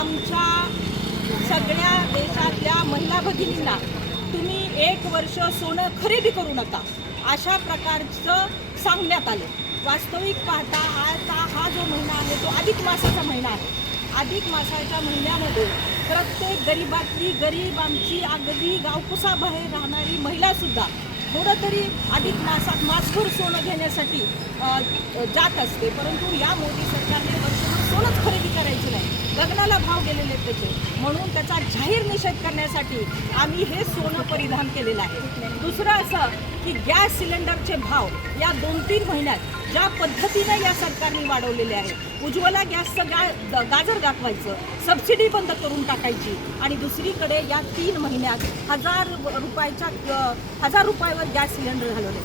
आमच्या सगळ्या देशातल्या महिला भगिनींना तुम्ही 1 वर्ष सोनं खरेदी करू नका अशा प्रकारचं सांगण्यात आलं। वास्तविक पाहता आता हा जो महिना आहे तो अधिक मासाचा महिना आहे। अधिक मासाच्या महिन्यामध्ये प्रत्येक गरीब आमची अगदी गावकुसाबाहेर राहणारी महिलासुद्धा थोडं तरी अधिक मासात मासभर सोनं घेण्यासाठी जात असते। परंतु या मोदी सरकारने वर्षभर सोनंच खरेदी करायची नाही, गगनाला भाव गेलेले त्याचे, म्हणून त्याचा जाहीर निषेध करण्यासाठी आम्ही हे सोनं परिधान केलेलं आहे। दुसरं असं की गॅस सिलेंडरचे भाव या 2-3 महिन्यात ज्या पद्धतीने या सरकारने वाढवलेले आहे, उज्ज्वला गॅसचं गाजर दाखवायचं, सबसिडी बंद करून टाकायची आणि दुसरीकडे या 3 महिन्यात 1000 रुपयावर गॅस सिलेंडर घालवले।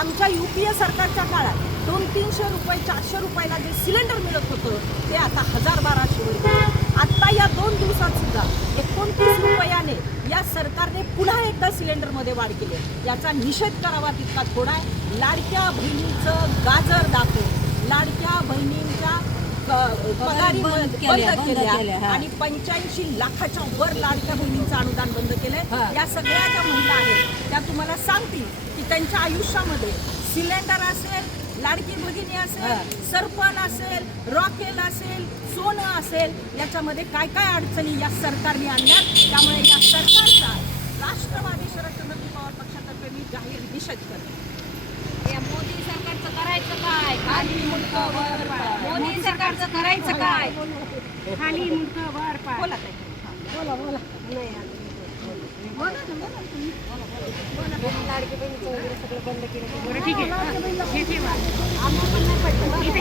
आमच्या UPA सरकारच्या काळात 200-300 रुपये 400 रुपयाला जे सिलेंडर मिळत होतं ते आता 1000-1200 वर। आत्ता या 2 दिवसात सुद्धा 29 रुपयाने या सरकारने पुन्हा एकदा सिलेंडरमध्ये वाढ केली। याचा निषेध करावा तितका थोडा आहे। लाडक्या बहिणींचं गाजर दाखवून लाडक्या बहिणींच्या पगारी बंद केल्या आणि 85 लाखाच्या वर लाडक्या बहिणींचं अनुदान बंद केलंय। या सगळ्या ज्या महिला आहेत त्या तुम्हाला सांगतील की त्यांच्या आयुष्यामध्ये सिलेंडर असेल, लाडकी भगिनी असेल, सरपण असेल, रॉकेल असेल, सोनं असेल, याच्यामध्ये काय काय अडचणी या सरकारने आणल्यात। त्यामुळे या सरकारचा राष्ट्रवादी शरदचंद्र पवार पक्षातर्फे मी जाहीर निषेध करते। या मोदी सरकारचं करायचं काय? खाली मुंडकं वर पाय। मोदी सरकारचं करायचं काय? खाली मुंडकं वर पाय। बोला लाडकी बहिणीचं वगैरे सगळं बंद केलं। बरं ठीक आहे, हे ठेवा। आम्हाला पण नाही पडलं। इथे